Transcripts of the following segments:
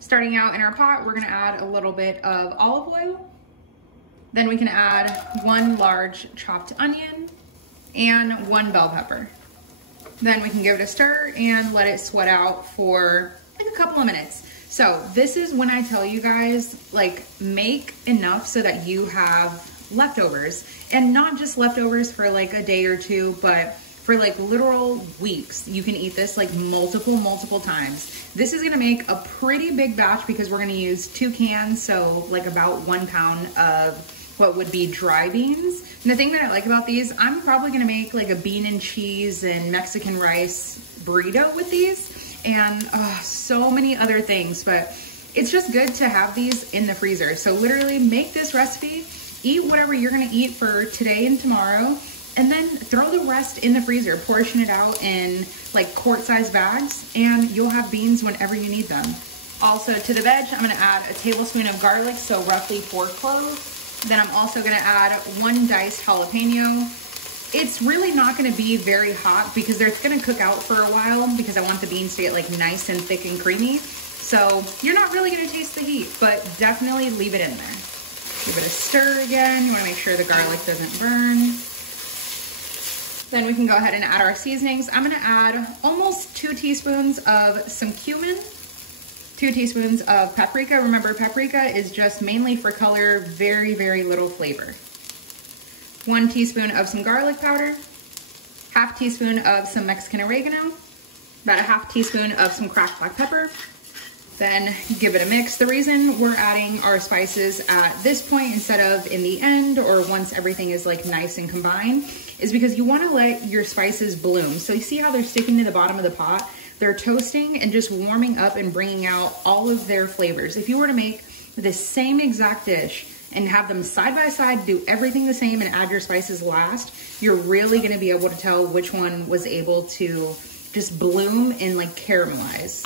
Starting out in our pot, we're gonna add a little bit of olive oil. Then we can add 1 large chopped onion and 1 bell pepper. Then we can give it a stir and let it sweat out for like a couple of minutes. So this is when I tell you guys, like, make enough so that you have leftovers, and not just leftovers for like a day or two, but for like literal weeks. You can eat this like multiple times. This is gonna make a pretty big batch because we're gonna use 2 cans, so like about 1 pound of what would be dry beans. And the thing that I like about these, I'm probably gonna make like a bean and cheese and Mexican rice burrito with these, and so many other things, but it's just good to have these in the freezer. So literally make this recipe, eat whatever you're gonna eat for today and tomorrow, and then throw the rest in the freezer, portion it out in like quart-sized bags, and you'll have beans whenever you need them. Also to the veg, I'm gonna add a tablespoon of garlic, so roughly 4 cloves. Then I'm also gonna add 1 diced jalapeno. It's really not gonna be very hot because it's gonna cook out for a while because I want the beans to get like nice and thick and creamy. So you're not really gonna taste the heat, but definitely leave it in there. Give it a stir again. You wanna make sure the garlic doesn't burn. Then we can go ahead and add our seasonings. I'm gonna add almost 2 teaspoons of some cumin, 2 teaspoons of paprika. Remember, paprika is just mainly for color, very little flavor. 1 teaspoon of some garlic powder, 1/2 teaspoon of some Mexican oregano, about 1/2 teaspoon of some cracked black pepper. Then give it a mix. The reason we're adding our spices at this point instead of in the end or once everything is like nice and combined is because you want to let your spices bloom. So you see how they're sticking to the bottom of the pot? They're toasting and just warming up and bringing out all of their flavors. If you were to make the same exact dish and have them side by side, do everything the same and add your spices last, you're really going to be able to tell which one was able to just bloom and like caramelize.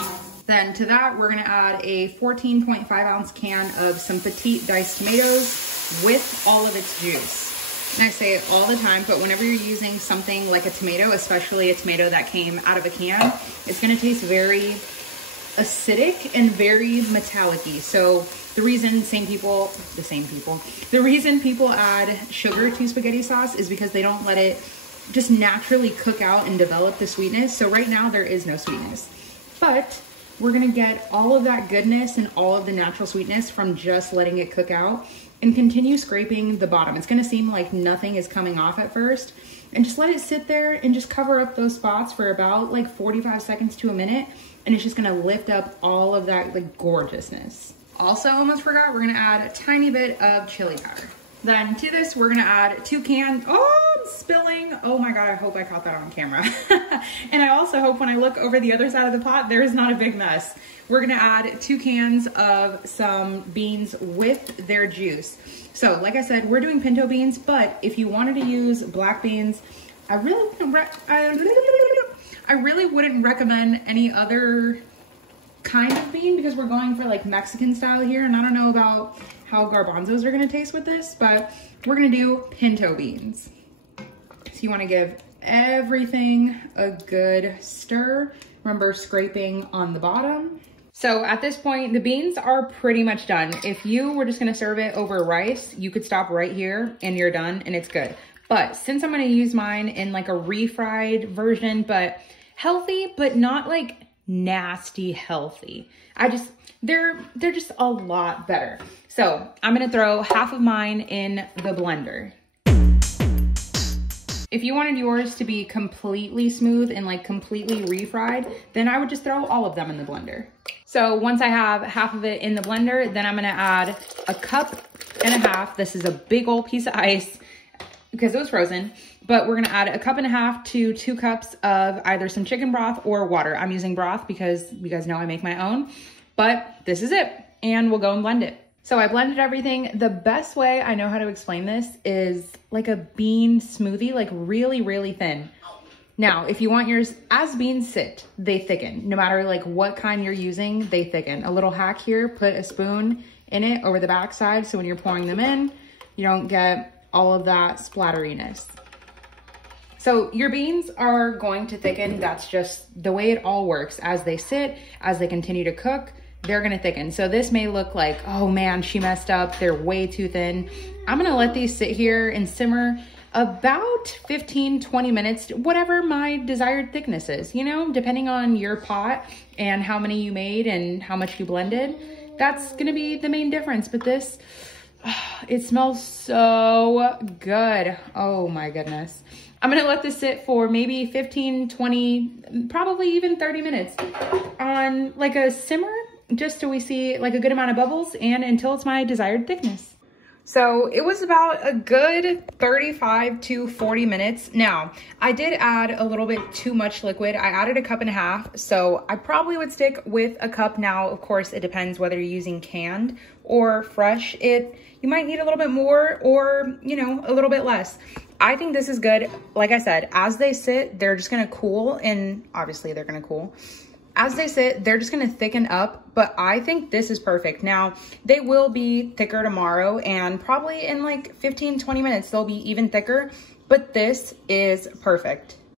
Then to that, we're gonna add a 14.5 ounce can of some petite diced tomatoes with all of its juice. And I say it all the time, but whenever you're using something like a tomato, especially a tomato that came out of a can, it's gonna taste very acidic and very metallic-y. So the reason the reason people add sugar to spaghetti sauce is because they don't let it just naturally cook out and develop the sweetness. So right now there is no sweetness, but we're gonna get all of that goodness and all of the natural sweetness from just letting it cook out, and continue scraping the bottom. It's gonna seem like nothing is coming off at first, and just let it sit there and just cover up those spots for about like 45 seconds to a minute, and it's just gonna lift up all of that like gorgeousness. Also, almost forgot, we're gonna add a tiny bit of chili powder. Then to this, we're gonna add 2 cans. Oh, I'm spilling. Oh my God, I hope I caught that on camera. And I also hope when I look over the other side of the pot, there is not a big mess. We're gonna add 2 cans of some beans with their juice. So like I said, we're doing pinto beans, but if you wanted to use black beans, I really wouldn't recommend any other kind of bean because we're going for like Mexican style here, and I don't know about how garbanzos are gonna taste with this, but we're gonna do pinto beans. So you wanna give everything a good stir. Remember, scraping on the bottom. So at this point, the beans are pretty much done. If you were just gonna serve it over rice, you could stop right here and you're done and it's good. But since I'm gonna use mine in like a refried version, but healthy, but not like nasty healthy, they're just a lot better. So I'm gonna throw half of mine in the blender. If you wanted yours to be completely smooth and like completely refried, then I would just throw all of them in the blender. So once I have half of it in the blender, then I'm gonna add 1.5 cups. This is a big old piece of ice because it was frozen, but we're gonna add 1.5 cups to 2 cups of either some chicken broth or water. I'm using broth because you guys know I make my own, but this is it, and we'll go and blend it. So I blended everything. The best way I know how to explain this is like a bean smoothie, like really, really thin. Now, if you want yours, as beans sit, they thicken. No matter like what kind you're using, they thicken. A little hack here, put a spoon in it over the backside so when you're pouring them in, you don't get all of that splatteriness. So your beans are going to thicken. That's just the way it all works. As they sit, as they continue to cook, they're gonna thicken. So this may look like, oh man, she messed up, they're way too thin. I'm gonna let these sit here and simmer about 15-20 minutes, whatever my desired thickness is, you know, depending on your pot and how many you made and how much you blended. That's gonna be the main difference. But this, it smells so good. Oh my goodness. I'm gonna let this sit for maybe 15, 20, probably even 30 minutes on like a simmer, just so we see like a good amount of bubbles and until it's my desired thickness. So it was about a good 35 to 40 minutes. Now, I did add a little bit too much liquid. I added 1.5 cups, so I probably would stick with 1 cup. Now, of course, it depends whether you're using canned or fresh. You might need a little bit more or, you know, a little bit less. I think this is good. Like I said, as they sit, they're just gonna cool, and obviously they're gonna cool. As they sit, they're just gonna thicken up, but I think this is perfect. Now, they will be thicker tomorrow, and probably in like 15-20 minutes, they'll be even thicker, but this is perfect.